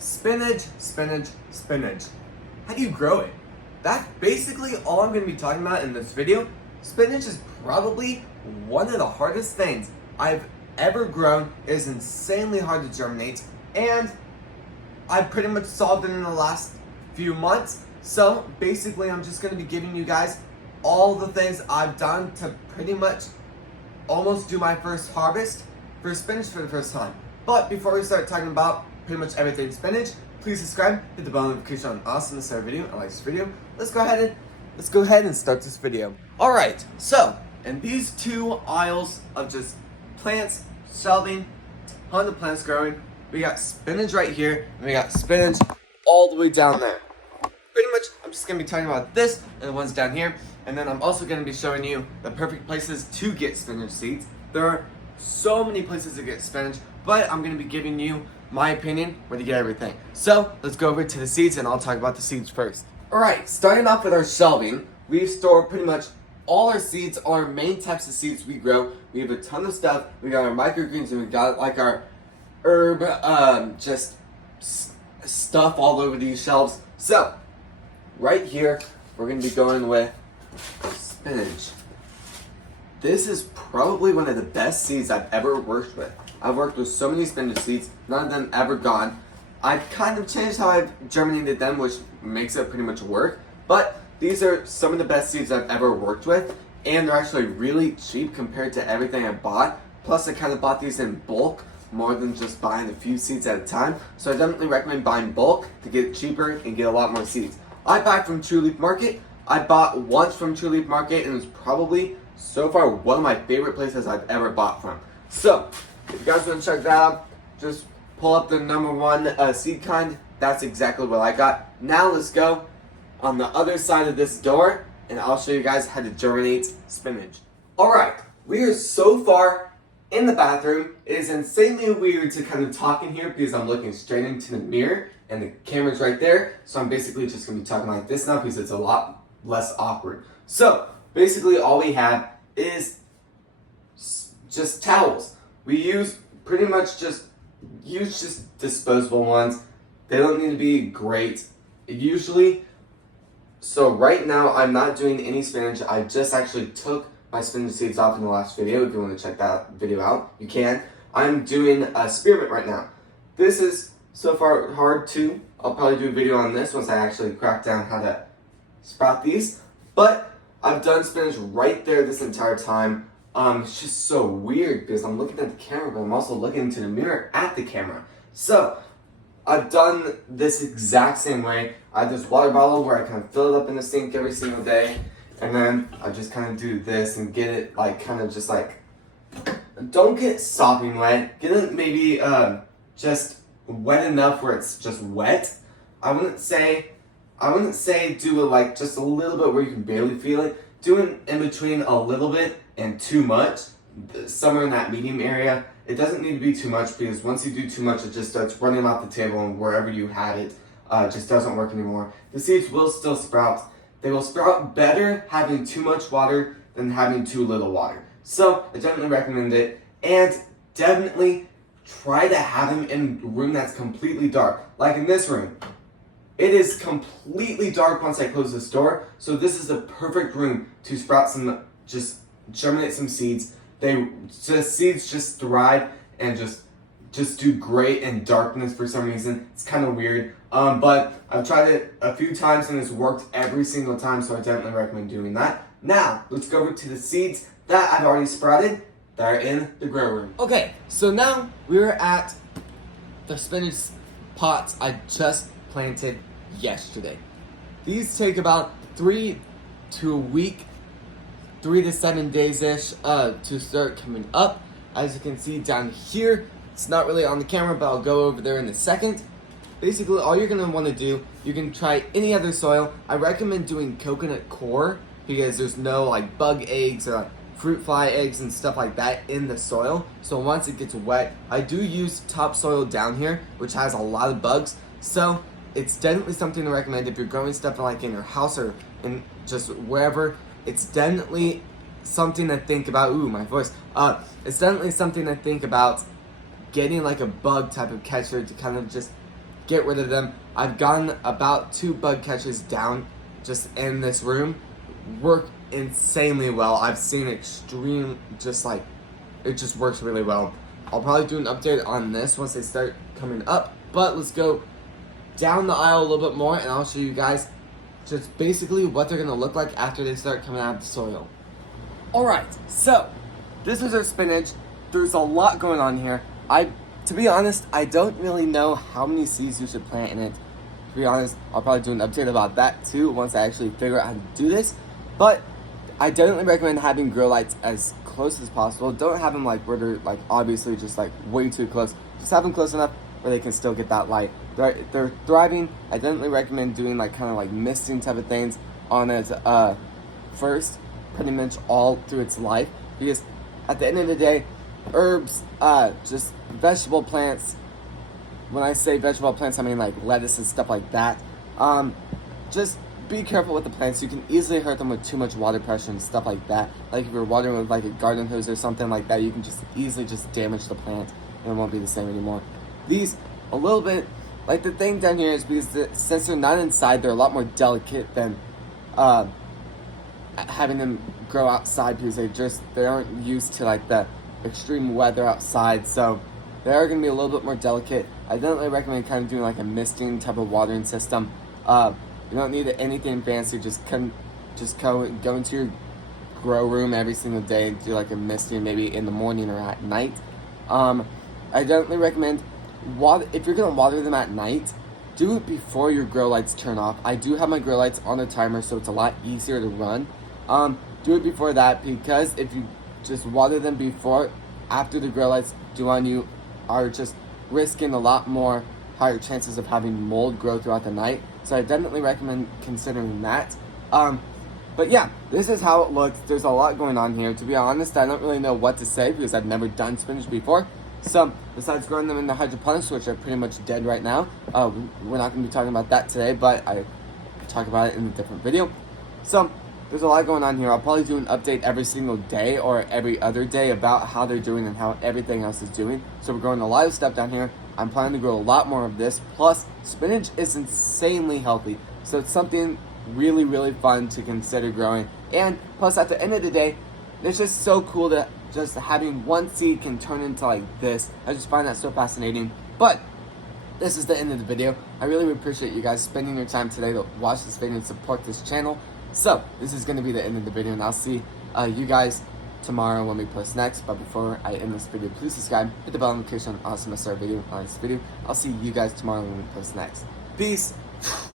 Spinach, spinach, spinach. How do you grow it? That's basically all I'm going to be talking about in this video. Spinach is probably one of the hardest things I've ever grown. It is insanely hard to germinate, and I pretty much solved it in the last few months. So basically I'm just going to be giving you guys all the things I've done to pretty much almost do my first harvest for spinach for the first time. But before we start talking about pretty much everything spinach, please subscribe, hit the bell notification on awesome to start a video, and like this video. Let's go ahead and start this video. Alright, so in these two aisles of just plants, shelving, tons of plants growing, we got spinach right here, and we got spinach all the way down there. Pretty much, I'm just going to be talking about this and the ones down here, and then I'm also going to be showing you the perfect places to get spinach seeds. There are so many places to get spinach, but I'm going to be giving you my opinion where to get everything. So, let's go over to the seeds, and I'll talk about the seeds first. Alright, starting off with our shelving, we've stored pretty much all our seeds, all our main types of seeds we grow. We have a ton of stuff. We got our microgreens, and we got like our herb, just stuff all over these shelves. So, right here, we're going to be going with spinach. This is probably one of the best seeds I've ever worked with. I've worked with so many spinach seeds, none of them ever gone. I've kind of changed how I've germinated them, which makes it pretty much work. But these are some of the best seeds I've ever worked with, and they're actually really cheap compared to everything I bought. Plus, I kind of bought these in bulk, more than just buying a few seeds at a time. So I definitely recommend buying bulk to get it cheaper and get a lot more seeds. I buy from True Leaf Market. I bought once from True Leaf Market, and it's probably so far one of my favorite places I've ever bought from. So, if you guys want to check that out, just pull up the number one seed kind. That's exactly what I got. Now let's go on the other side of this door, and I'll show you guys how to germinate spinach. Alright, we are so far in the bathroom. It is insanely weird to kind of talk in here because I'm looking straight into the mirror and the camera's right there. So I'm basically just going to be talking like this now because it's a lot less awkward. So basically all we have is just towels. We use pretty much just disposable ones. They don't need to be great usually. So right now I'm not doing any spinach. I just actually took my spinach seeds off in the last video. If you want to check that video out, you can. I'm doing a spearmint right now. This is so far hard too. I'll probably do a video on this once I actually crack down how to sprout these. But I've done spinach right there this entire time. It's just so weird because I'm looking at the camera, but I'm also looking into the mirror at the camera. So I've done this exact same way. I have this water bottle where I kind of fill it up in the sink every single day. And then I just kind of do this and get it like kind of just like, don't get sopping wet. Get it maybe just wet enough where it's just wet. I wouldn't say do it like just a little bit where you can barely feel it. Do it in between a little bit and too much, somewhere in that medium area. It doesn't need to be too much because once you do too much, it just starts running off the table, and wherever you had it just doesn't work anymore. The seeds will still sprout. They will sprout better having too much water than having too little water. So I definitely recommend it, and definitely try to have them in a room that's completely dark. Like in this room, it is completely dark once I close this door, so this is the perfect room to sprout some, just germinate some seeds. Seeds just thrive and just do great in darkness for some reason. It's kind of weird, but I've tried it a few times and it's worked every single time, so I definitely recommend doing that. Now, let's go over to the seeds that I've already sprouted that are in the grow room. Okay, so now we're at the spinach pots I just planted yesterday. These take about 3 to a week, 3 to 7 days-ish to start coming up. As you can see down here, it's not really on the camera, but I'll go over there in a second. Basically, all you're going to want to do, you can try any other soil. I recommend doing coconut coir because there's no like bug eggs or like fruit fly eggs and stuff like that in the soil. So once it gets wet, I do use topsoil down here, which has a lot of bugs. So it's definitely something to recommend if you're growing stuff like in your house or in just wherever. It's definitely something to think about. Ooh, my voice. It's definitely something to think about getting like a bug type of catcher to kind of just get rid of them. I've gotten about 2 bug catches down just in this room. Work insanely well. I've seen it just works really well. I'll probably do an update on this once they start coming up, but let's go down the aisle a little bit more and I'll show you guys just basically what they're gonna look like after they start coming out of the soil. Alright, so this is our spinach. There's a lot going on here. To be honest, I don't really know how many seeds you should plant in it. To be honest, I'll probably do an update about that too once I actually figure out how to do this. But I definitely recommend having grow lights as close as possible. Don't have them like where they're like obviously just like way too close. Just have them close enough where they can still get that light. They're thriving. I definitely recommend doing like kind of like misting type of things on it first, pretty much all through its life, because at the end of the day, herbs, just vegetable plants. When I say vegetable plants, I mean like lettuce and stuff like that. Just be careful with the plants. You can easily hurt them with too much water pressure and stuff like that. Like if you're watering with like a garden hose or something like that, you can just easily just damage the plant and it won't be the same anymore. These, a little bit, like the thing down here is because since they're not inside, they're a lot more delicate than having them grow outside, because they aren't used to like the extreme weather outside, so they are going to be a little bit more delicate. I definitely recommend kind of doing like a misting type of watering system. You don't need anything fancy. Just go into your grow room every single day and do like a misting, maybe in the morning or at night. I definitely recommend if you're gonna water them at night, do it before your grow lights turn off. I do have my grow lights on a timer, so it's a lot easier to run. Do it before that, because if you just water them after the grow lights do on, you are just risking a lot more higher chances of having mold grow throughout the night. So I definitely recommend considering that. But yeah, this is how it looks. There's a lot going on here. To be honest, I don't really know what to say because I've never done spinach before. So besides growing them in the hydroponics, which are pretty much dead right now, we're not going to be talking about that today, but I talk about it in a different video. So there's a lot going on here. I'll probably do an update every single day or every other day about how they're doing and how everything else is doing. So we're growing a lot of stuff down here. I'm planning to grow a lot more of this. Plus, spinach is insanely healthy. So it's something really, really fun to consider growing. And plus, at the end of the day, it's just so cool that just having one seed can turn into like this. I just find that so fascinating. But this is the end of the video. I really appreciate you guys spending your time today to watch this video and support this channel. So this is going to be the end of the video, and I'll see you guys tomorrow when we post next. But before I end this video, please subscribe, hit the bell notification, also miss our video on this video. I'll see you guys tomorrow when we post next. Peace.